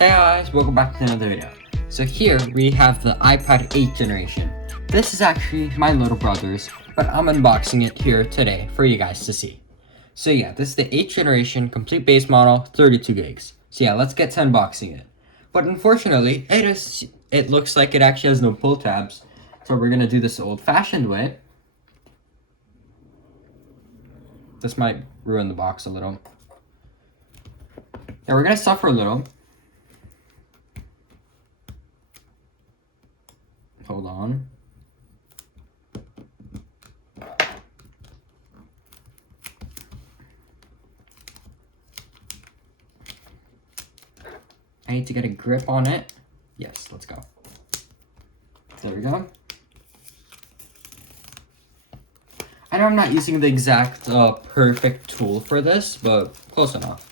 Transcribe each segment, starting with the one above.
Hey guys, welcome back to another video. So here we have the iPad 8th generation. This is actually my little brother's, but I'm unboxing it here today for you guys to see. So yeah, this is the 8th generation, complete base model, 32 gigs. So yeah, let's get to unboxing it. But unfortunately, it looks like it actually has no pull tabs. So we're gonna do this old-fashioned way. This might ruin the box a little. Yeah, we're gonna suffer a little. Hold on. I need to get a grip on it. Yes, let's go. There we go. I know I'm not using the exact perfect tool for this, but close enough.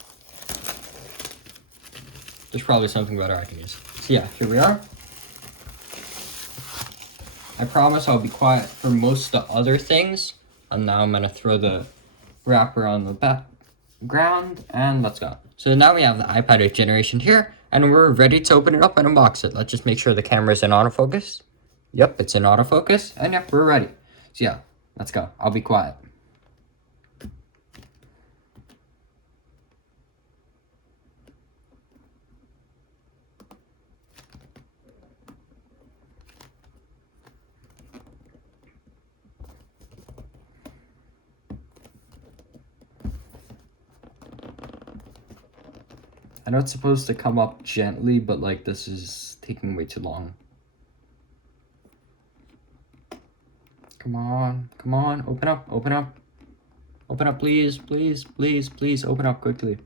There's probably something better I can use. So yeah, here we are. I promise I'll be quiet for most of the other things. And now I'm gonna throw the wrapper on the background and let's go. So now we have the iPad 8th generation here and we're ready to open it up and unbox it. Let's just make sure the camera's in autofocus. Yep, it's in autofocus and yep, we're ready. So yeah, let's go. I'll be quiet. I know it's supposed to come up gently, but like this is taking way too long. Come on, come on, open up, open up. Open up, please, please, please, please, open up quickly.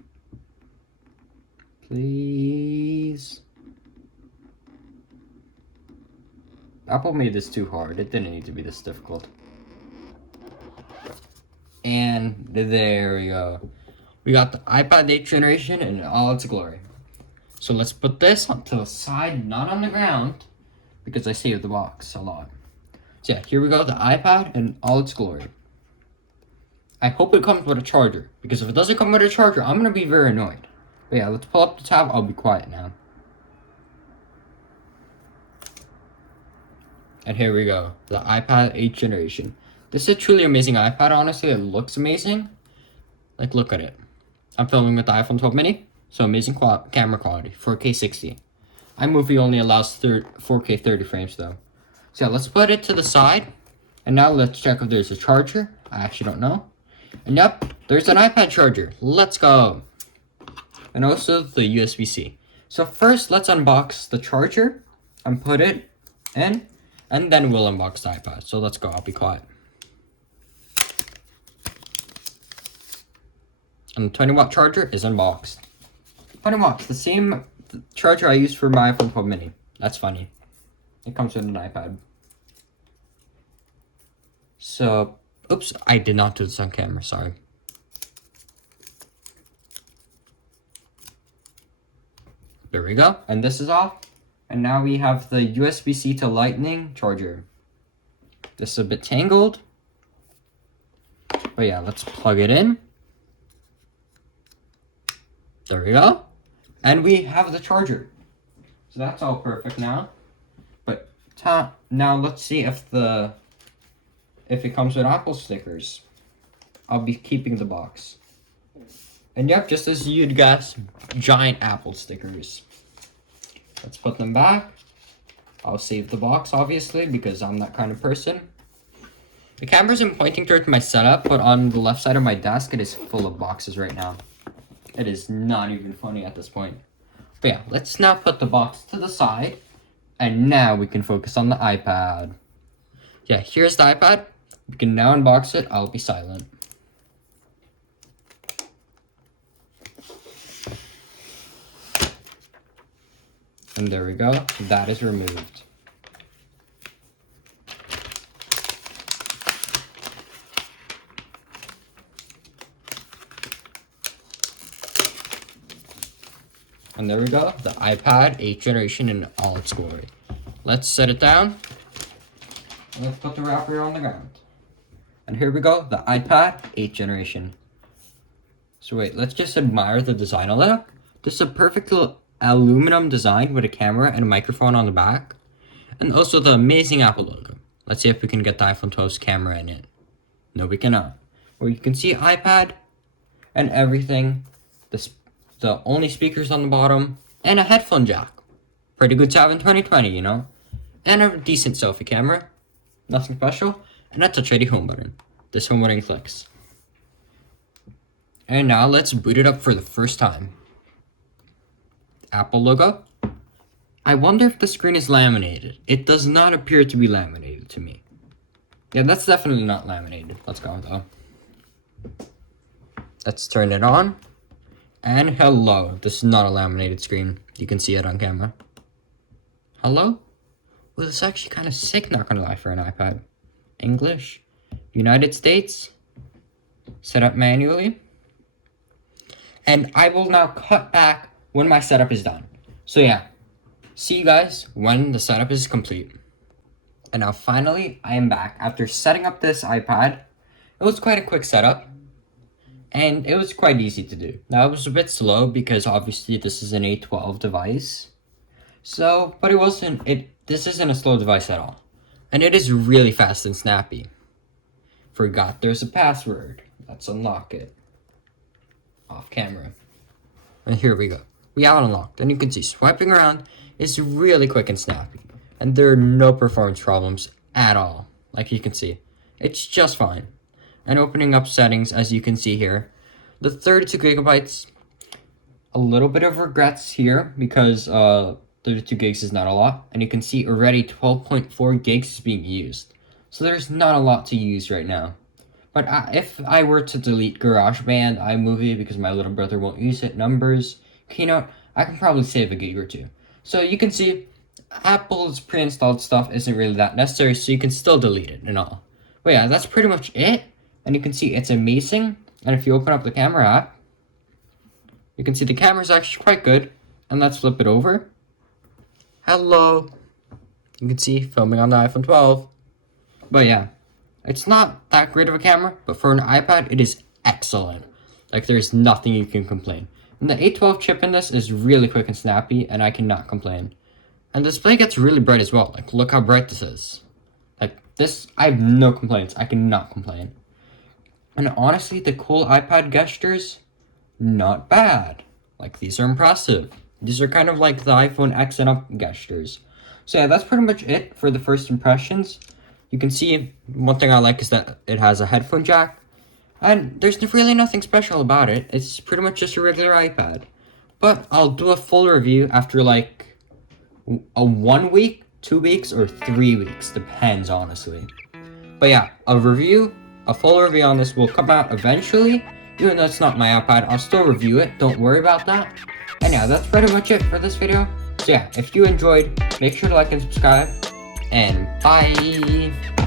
Please. Apple made this too hard. It didn't need to be this difficult. And there we go. We got the iPad 8th generation in all its glory. So let's put this onto the side, not on the ground, because I saved the box a lot. So yeah, here we go, the iPad in all its glory. I hope it comes with a charger, because if it doesn't come with a charger, I'm going to be very annoyed. But yeah, let's pull up the tab. I'll be quiet now. And here we go, the iPad 8th generation. This is a truly amazing iPad, honestly. It looks amazing. Like, look at it. I'm filming with the iPhone 12 mini, so amazing camera quality, 4K 60. iMovie only allows 4K 30 frames though. So yeah, let's put it to the side. And now let's check if there's a charger. I actually don't know. And yep, there's an iPad charger. Let's go. And also the USB-C. So first, let's unbox the charger and put it in. And then we'll unbox the iPad. So let's go, I'll be quiet. And the 20-watt charger is unboxed. 20 watts, the same charger I used for my iPhone 12 mini. That's funny. It comes with an iPad. So, oops, I did not do this on camera, sorry. There we go, and this is off. And now we have the USB-C to Lightning charger. This is a bit tangled. But yeah, let's plug it in. There we go. And we have the charger. So that's all perfect now. But now let's see if it comes with Apple stickers. I'll be keeping the box. And yep, just as you'd guess, giant Apple stickers. Let's put them back. I'll save the box, obviously, because I'm that kind of person. The camera isn't pointing towards my setup, but on the left side of my desk, it is full of boxes right now. It is not even funny at this point. But yeah, let's now put the box to the side. And now we can focus on the iPad. Yeah, here's the iPad. We can now unbox it. I'll be silent. And there we go. That is removed. And there we go, the iPad 8th generation in all its glory. Let's set it down. And let's put the wrapper on the ground. And here we go, the iPad 8th generation. So wait, let's just admire the design a little. This is a perfect little aluminum design with a camera and a microphone on the back. And also the amazing Apple logo. Let's see if we can get the iPhone 12's camera in it. No, we cannot. Where you can see iPad and everything. The only speakers on the bottom. And a headphone jack. Pretty good to have in 2020, you know? And a decent selfie camera. Nothing special. And a Touch ID home button. This home button clicks. And now let's boot it up for the first time. Apple logo. I wonder if the screen is laminated. It does not appear to be laminated to me. Yeah, that's definitely not laminated. Let's go though. Let's turn it on. And hello. This is not a laminated screen. You can see it on camera. Hello? Well, it's actually kind of sick, not gonna lie, for an iPad. English. United States. Set up manually. And I will now cut back when my setup is done. So yeah. See you guys when the setup is complete. And now finally, I am back after setting up this iPad. It was quite a quick setup. And it was quite easy to do. Now, it was a bit slow because obviously this is an A12 device. So, but this isn't a slow device at all. And it is really fast and snappy. Forgot there's a password. Let's unlock it. Off camera. And here we go. We have it unlocked. And you can see swiping around is really quick and snappy. And there are no performance problems at all. Like you can see. It's just fine. And opening up settings, as you can see here, the 32 gigabytes, a little bit of regrets here because 32 gigs is not a lot. And you can see already 12.4 gigs is being used. So there's not a lot to use right now. But if I were to delete GarageBand, iMovie, because my little brother won't use it, Numbers, Keynote, I can probably save a gig or two. So you can see Apple's pre-installed stuff isn't really that necessary, so you can still delete it and all. But yeah, that's pretty much it. And you can see it's amazing. And if you open up the camera app, you can see the camera is actually quite good. And let's flip it over. Hello. You can see filming on the iPhone 12. But yeah, it's not that great of a camera, but for an iPad, it is excellent. Like there's nothing you can complain. And the A12 chip in this is really quick and snappy, and I cannot complain. And the display gets really bright as well. Like look how bright this is. Like this, I have no complaints. I cannot complain. And honestly, the cool iPad gestures, not bad. Like, these are impressive. These are kind of like the iPhone X and up gestures. So yeah, that's pretty much it for the first impressions. You can see, one thing I like is that it has a headphone jack. And there's really nothing special about it. It's pretty much just a regular iPad. But I'll do a full review after like a 1 week, 2 weeks, or 3 weeks. Depends, honestly. But yeah, a full review on this will come out eventually. Even though it's not my iPad, I'll still review it. Don't worry about that. And yeah, that's pretty much it for this video. So yeah, if you enjoyed, make sure to like and subscribe. And bye!